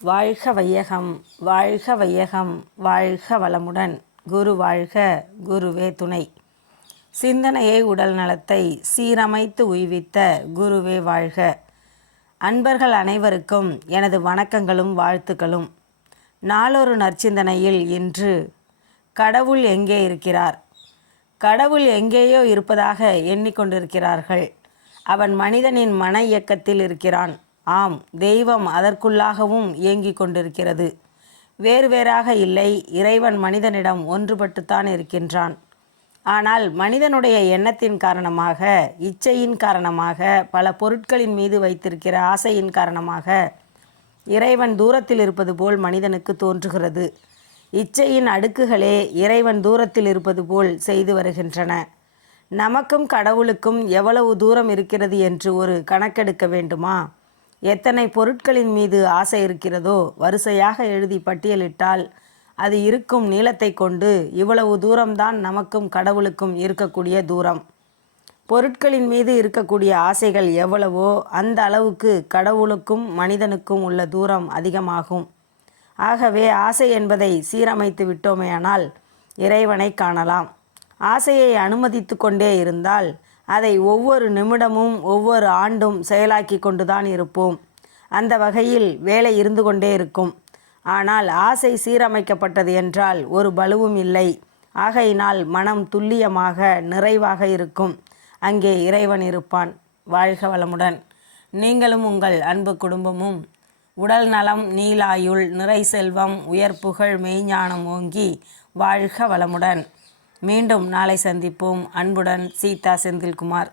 வாழ்க வையகம், வாழ்க வையகம், வாழ்க வளமுடன். குரு வாழ்க, குருவே துணை. சிந்தனையை உடல் நலத்தை சீரமைத்து உய்வித்த குருவே வாழ்க. அன்பர்கள் அனைவருக்கும் எனது வணக்கங்களும் வாழ்த்துக்களும். நாளொரு நற்சிந்தனையில் இன்று கடவுள் எங்கே இருக்கிறார்? கடவுள் எங்கேயோ இருப்பதாக எண்ணிக்கொண்டிருக்கிறார்கள். அவன் மனிதனின் மன இயக்கத்தில் இருக்கிறான். ஆம், தெய்வம் அதற்குள்ளாகவும் இயங்கிக் கொண்டிருக்கிறது. வேறு வேறாக இல்லை, இறைவன் மனிதனிடம் ஒன்றுபட்டுத்தான் இருக்கின்றான். ஆனால் மனிதனுடைய எண்ணத்தின் காரணமாக, இச்சையின் காரணமாக, பல பொருட்களின் மீது வைத்திருக்கிற ஆசையின் காரணமாக இறைவன் தூரத்தில் இருப்பது போல் மனிதனுக்கு தோன்றுகிறது. இச்சையின் அடுக்குகளே இறைவன் தூரத்தில் இருப்பது போல் செய்து வருகின்றன. நமக்கும் கடவுளுக்கும் எவ்வளவு தூரம் இருக்கிறது என்று ஒரு கணக்கெடுக்க வேண்டுமா? எத்தனை பொருட்களின் மீது ஆசை இருக்கிறதோ வரிசையாக எழுதி பட்டியலிட்டால் அது இருக்கும் நீளத்தை கொண்டு இவ்வளவு தூரம்தான் நமக்கும் கடவுளுக்கும் இருக்கக்கூடிய தூரம். பொருட்களின் மீது இருக்கக்கூடிய ஆசைகள் எவ்வளவோ அந்த அளவுக்கு கடவுளுக்கும் மனிதனுக்கும் உள்ள தூரம் அதிகமாகும். ஆகவே ஆசை என்பதை சீரமைத்து விட்டோமேயானால் இறைவனை காணலாம். ஆசையை அனுமதித்து கொண்டே இருந்தால் அதை ஒவ்வொரு நிமிடமும் ஒவ்வொரு ஆண்டும் செயலாக்கி கொண்டுதான் இருப்போம். அந்த வகையில் வேலை இருந்து கொண்டே இருக்கும். ஆனால் ஆசை சீரமைக்கப்பட்டது என்றால் ஒரு பலுவும் இல்லை. ஆகையினால் மனம் துல்லியமாக நிறைவாக இருக்கும். அங்கே இறைவன் இருப்பான். வாழ்க வளமுடன். நீங்களும் உங்கள் அன்பு குடும்பமும் உடல் நலம், நீலாயுள், நிறை செல்வம், உயர்ப்புகழ், மெய்ஞானம் ஓங்கி வாழ்க வளமுடன். மீண்டும் நாளை சந்திப்போம். அன்புடன், சீதா செந்தில்குமார்.